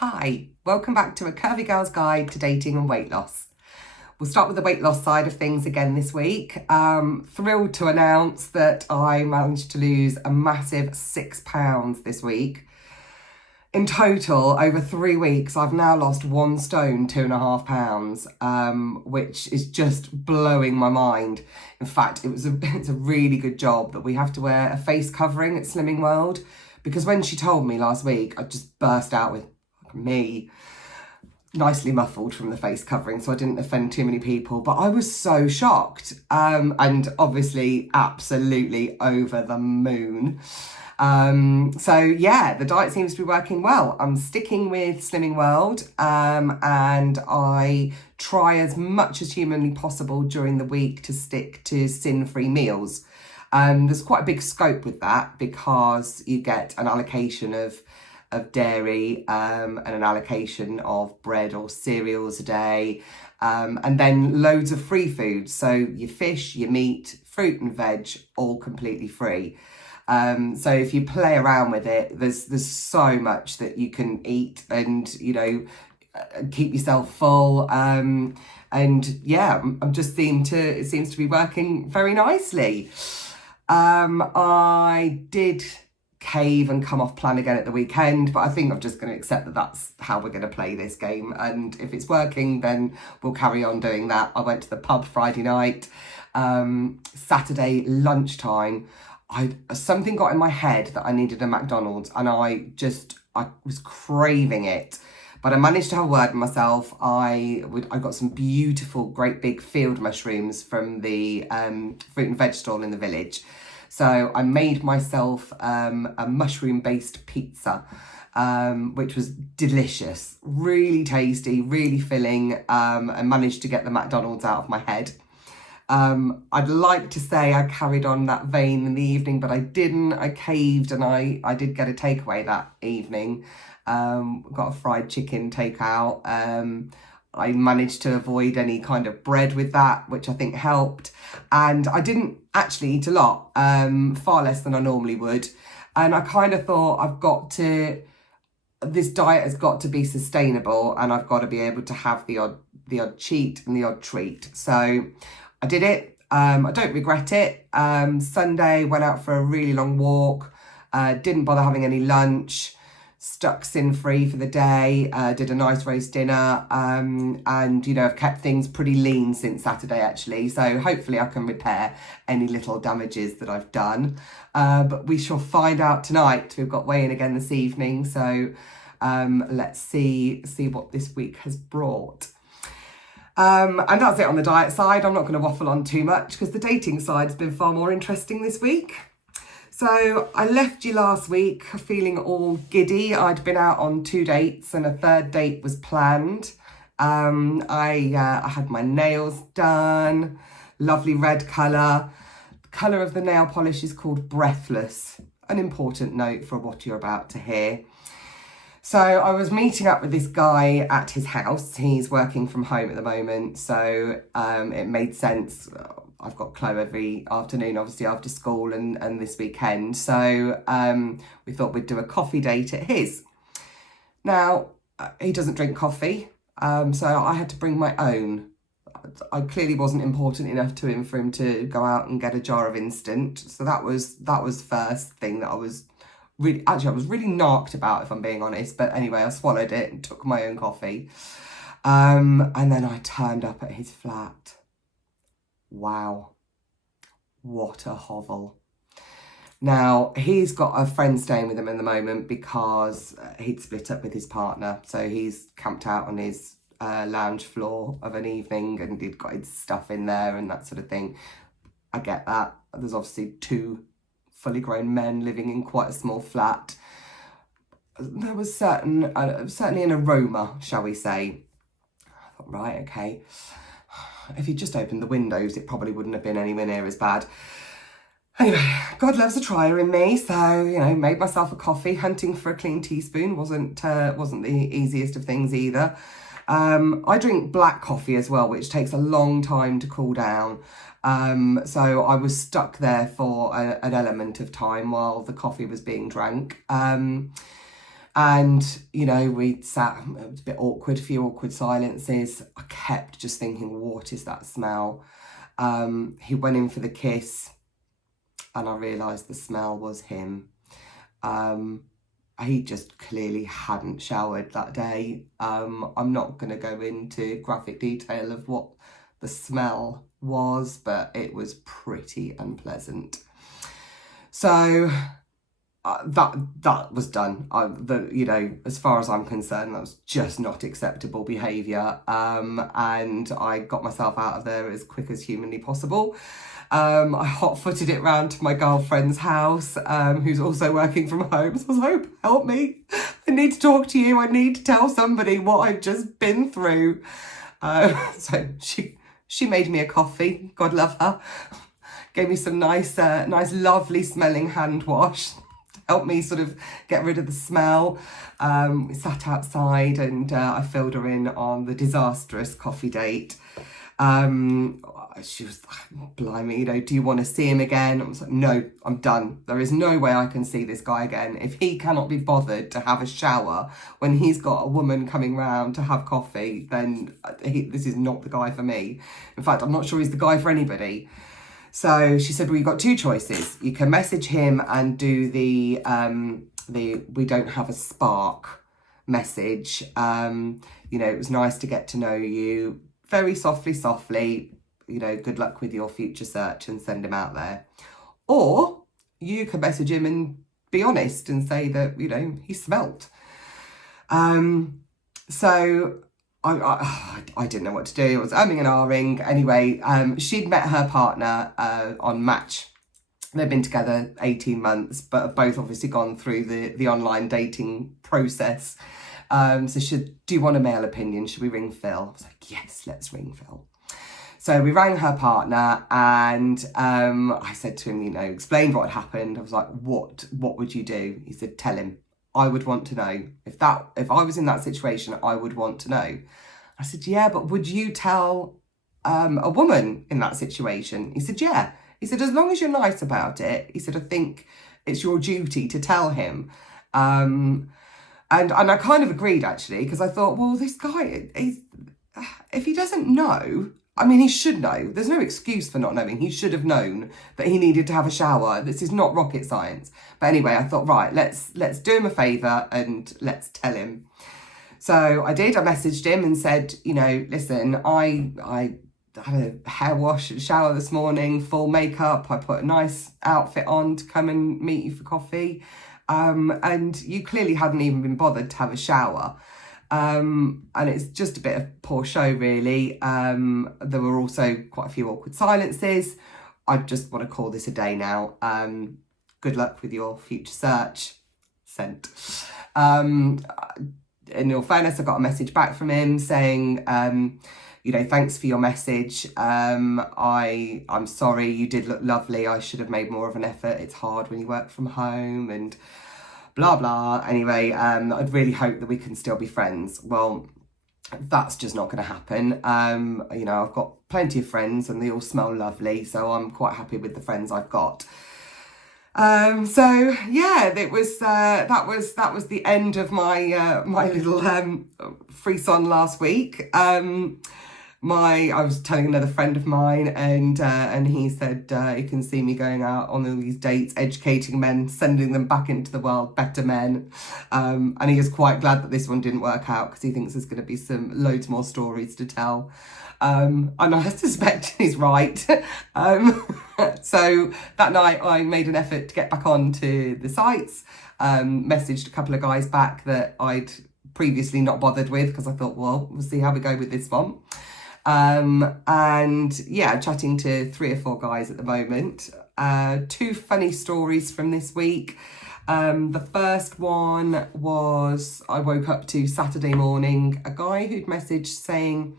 Hi, welcome back to A Curvy Girl's Guide to Dating and Weight Loss. We'll start with the weight loss side of things again this week. Thrilled to announce that I managed to lose a massive £6 this week. In total, over 3 weeks, I've now lost 1 stone, 2.5 pounds, which is just blowing my mind. In fact, it's a really good job that we have to wear a face covering at Slimming World, because when she told me last week, I just burst out with me, nicely muffled from the face covering, so I didn't offend too many people, but I was so shocked, and obviously absolutely over the moon. So yeah, the diet seems to be working well. I'm sticking with Slimming World, and I try as much as humanly possible during the week to stick to sin-free meals. There's quite a big scope with that because you get an allocation of dairy, and an allocation of bread or cereals a day, and then loads of free foods. So your fish, your meat, fruit and veg, all completely free. So if you play around with it, there's so much that you can eat and, keep yourself full. And yeah, it seems to be working very nicely. I did cave and come off plan again at the weekend, but I think I'm just going to accept that that's how we're going to play this game, and if it's working then we'll carry on doing that. I went to the pub Friday night. Saturday lunchtime, something got in my head that I needed a McDonald's, and I was craving it, but I managed to have a word with myself. I got some beautiful great big field mushrooms from the fruit and veg stall in the village. So I made myself a mushroom-based pizza, which was delicious, really tasty, really filling, and managed to get the McDonald's out of my head. I'd like to say I carried on that vein in the evening, but I didn't. I caved, and I did get a takeaway that evening. Got a fried chicken takeout. I managed to avoid any kind of bread with that, which I think helped. And I didn't actually eat a lot, far less than I normally would. And I kind of thought, this diet has got to be sustainable, and I've got to be able to have the odd cheat and the odd treat. So I did it. I don't regret it. Sunday, went out for a really long walk, didn't bother having any lunch. Stuck sin-free for the day, did a nice roast dinner, and I've kept things pretty lean since Saturday actually, so hopefully I can repair any little damages that I've done, but we shall find out tonight. We've got weigh-in again this evening, so let's see what this week has brought. And that's it on the diet side. I'm not going to waffle on too much because the dating side's been far more interesting this week. So I left you last week feeling all giddy. I'd been out on 2 dates and a third date was planned. I had my nails done, lovely red colour. The colour of the nail polish is called Breathless, an important note for what you're about to hear. So I was meeting up with this guy at his house. He's working from home at the moment, so it made sense. I've got Chloe every afternoon, obviously after school and this weekend. So we thought we'd do a coffee date at his. Now, he doesn't drink coffee, so I had to bring my own. I clearly wasn't important enough to him for him to go out and get a jar of instant. So that was the first thing that I was really knocked about, if I'm being honest. But anyway, I swallowed it and took my own coffee. And then I turned up at his flat. Wow, what a hovel. Now, he's got a friend staying with him at the moment because he'd split up with his partner. So he's camped out on his lounge floor of an evening, and he'd got his stuff in there and that sort of thing. I get that. There's obviously 2 fully grown men living in quite a small flat. There was certainly an aroma, shall we say. I thought, right, okay. If he'd just opened the windows, it probably wouldn't have been anywhere near as bad. Anyway, God loves a trier in me, so, made myself a coffee. Hunting for a clean teaspoon wasn't the easiest of things either. I drink black coffee as well, which takes a long time to cool down. So I was stuck there for an element of time while the coffee was being drank. And, you know, we sat, it was a bit awkward, a few awkward silences. I kept just thinking, what is that smell? He went in for the kiss and I realised the smell was him. He just clearly hadn't showered that day. I'm not going to go into graphic detail of what the smell was, but it was pretty unpleasant. So that was done. You know, as far as I'm concerned, that was just not acceptable behaviour. And I got myself out of there as quick as humanly possible. I hot-footed it round to my girlfriend's house, who's also working from home. So I was like, help me. I need to talk to you. I need to tell somebody what I've just been through. So she made me a coffee. God love her. Gave me some nice, lovely smelling hand wash. Helped me sort of get rid of the smell. We sat outside and I filled her in on the disastrous coffee date. She was like, blimey, you know, do you want to see him again? I was like, no, I'm done. There is no way I can see this guy again. If he cannot be bothered to have a shower when he's got a woman coming round to have coffee, then this is not the guy for me. In fact, I'm not sure he's the guy for anybody. So she said, well, you've got two choices. You can message him and do the we don't have a spark message. You know, it was nice to get to know you. Very softly, you know, good luck with your future search, and send him out there. Or you can message him and be honest and say that, you know, he smelt. So I didn't know what to do. I was umming and ahhing. Anyway, she'd met her partner on Match. They've been together 18 months, but have both obviously gone through the online dating process. So she said, do you want a male opinion? Should we ring Phil? I was like, yes, let's ring Phil. So we rang her partner and I said to him, you know, explained what had happened. I was like, what would you do? He said, tell him. I would want to know. If I was in that situation, I would want to know. I said, yeah, but would you tell a woman in that situation? He said, yeah. He said, as long as you're nice about it. He said, I think it's your duty to tell him. And I kind of agreed, actually, because I thought, well, this guy, if he doesn't know, I mean, he should know. There's no excuse for not knowing. He should have known that he needed to have a shower. This is not rocket science. But anyway, I thought, right, let's do him a favour and let's tell him. So I did. I messaged him and said, you know, listen, I had a hair wash and shower this morning, full makeup. I put a nice outfit on to come and meet you for coffee. And you clearly hadn't even been bothered to have a shower. And it's just a bit of poor show, really. There were also quite a few awkward silences. I just want to call this a day now. Good luck with your future search. Sent. In all fairness, I got a message back from him saying, you know, thanks for your message. I'm sorry, you did look lovely. I should have made more of an effort. It's hard when you work from home and blah, blah. Anyway, I'd really hope that we can still be friends. Well, that's just not going to happen. You know, I've got plenty of friends and they all smell lovely. So I'm quite happy with the friends I've got. So yeah, that was the end of my my little frisson last week. I was telling another friend of mine, and he said he can see me going out on all these dates, educating men, sending them back into the world, better men. And he is quite glad that this one didn't work out because he thinks there's going to be loads more stories to tell. And I suspect he's right. So that night I made an effort to get back onto the sites, messaged a couple of guys back that I'd previously not bothered with because I thought, well, we'll see how we go with this one. And yeah, chatting to 3 or 4 guys at the moment. 2 funny stories from this week. The first one was I woke up to Saturday morning, a guy who'd messaged saying,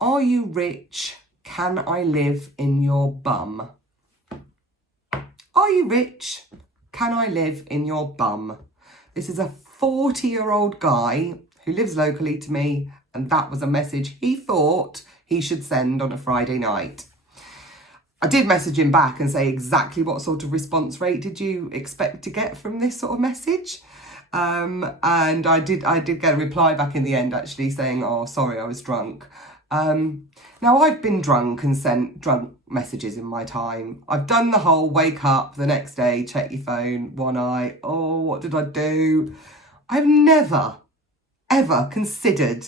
are you rich? Can I live in your bum? Are you rich? Can I live in your bum? This is a 40-year-old guy who lives locally to me, and that was a message he thought he should send on a Friday night. I did message him back and say exactly what sort of response rate did you expect to get from this sort of message? And I did get a reply back in the end, actually, saying, oh, sorry, I was drunk. Now, I've been drunk and sent drunk messages in my time. I've done the whole wake up the next day, check your phone, one eye. Oh, what did I do? I've never, ever considered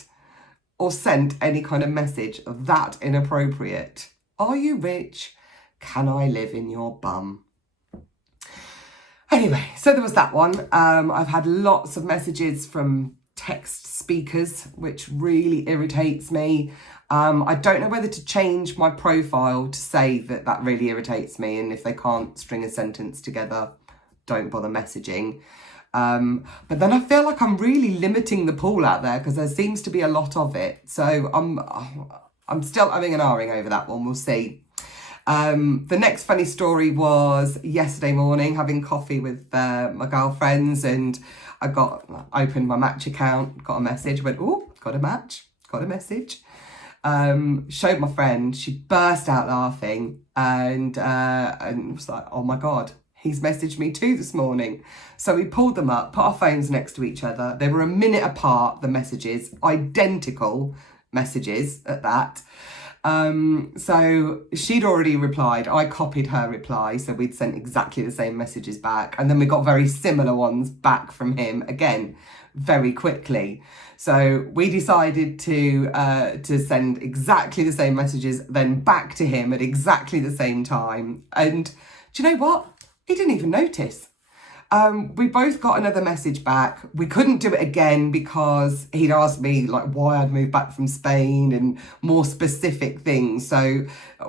or sent any kind of message that inappropriate. Are you rich? Can I live in your bum? Anyway, so there was that one. I've had lots of messages from text speakers, which really irritates me. I don't know whether to change my profile to say that really irritates me, and if they can't string a sentence together, don't bother messaging. But then I feel like I'm really limiting the pool out there because there seems to be a lot of it. So I'm still having an R-ing over that one. We'll see. The next funny story was yesterday morning, having coffee with my girlfriends, and I opened my Match account, got a message, went, oh, got a match, got a message. Showed my friend, she burst out laughing and was like, oh my God, he's messaged me too this morning. So we pulled them up, put our phones next to each other. They were a minute apart, the messages, identical messages at that. So she'd already replied. I copied her reply, so we'd sent exactly the same messages back. And then we got very similar ones back from him again, very quickly. So we decided to send exactly the same messages then back to him at exactly the same time. And do you know what? He didn't even notice. We both got another message back. We couldn't do it again because he'd asked me like why I'd moved back from Spain and more specific things. So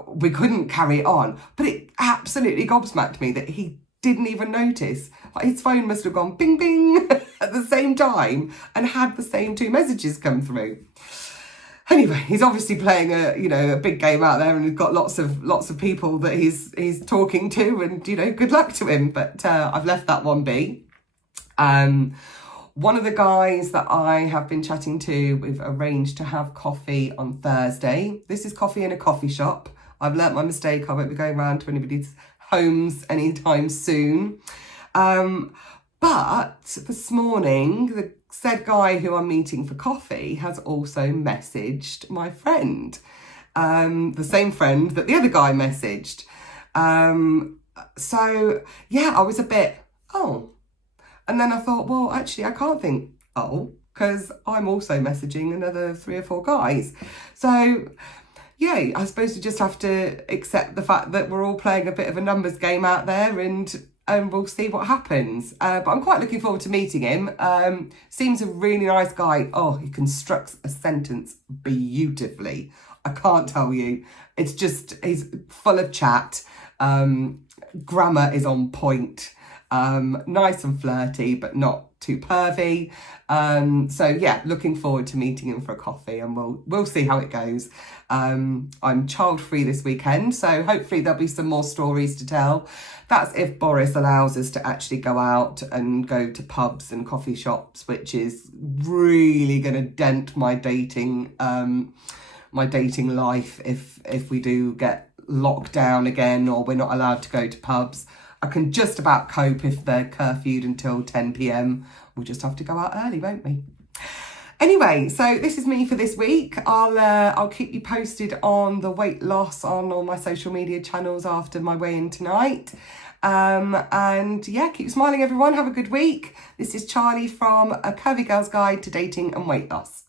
we couldn't carry it on. But it absolutely gobsmacked me that he didn't even notice. Like his phone must have gone bing bing at the same time and had the same two messages come through. Anyway, he's obviously playing a big game out there, and he's got lots of people that he's talking to, and good luck to him. But I've left that one be. One of the guys that I have been chatting to, we've arranged to have coffee on Thursday. This is coffee in a coffee shop. I've learnt my mistake. I won't be going around to anybody's homes anytime soon. But this morning, the said guy who I'm meeting for coffee has also messaged my friend, the same friend that the other guy messaged. So yeah, I was a bit, oh. And then I thought, well, actually, I can't think, oh, because I'm also messaging another 3 or 4 guys. So yeah, I suppose we just have to accept the fact that we're all playing a bit of a numbers game out there, and we'll see what happens. But I'm quite looking forward to meeting him. Seems a really nice guy. Oh, he constructs a sentence beautifully. I can't tell you. It's just, he's full of chat. Grammar is on point. Nice and flirty, but not too pervy. So yeah, looking forward to meeting him for a coffee, and we'll see how it goes. I'm child free this weekend, so hopefully there'll be some more stories to tell. That's if Boris allows us to actually go out and go to pubs and coffee shops, which is really going to dent my dating life if we do get locked down again or we're not allowed to go to pubs. I can just about cope if they're curfewed until 10 p.m. We'll just have to go out early, won't we? Anyway, so this is me for this week. I'll keep you posted on the weight loss on all my social media channels after my weigh-in tonight. And yeah, keep smiling, everyone. Have a good week. This is Charlie from A Curvy Girl's Guide to Dating and Weight Loss.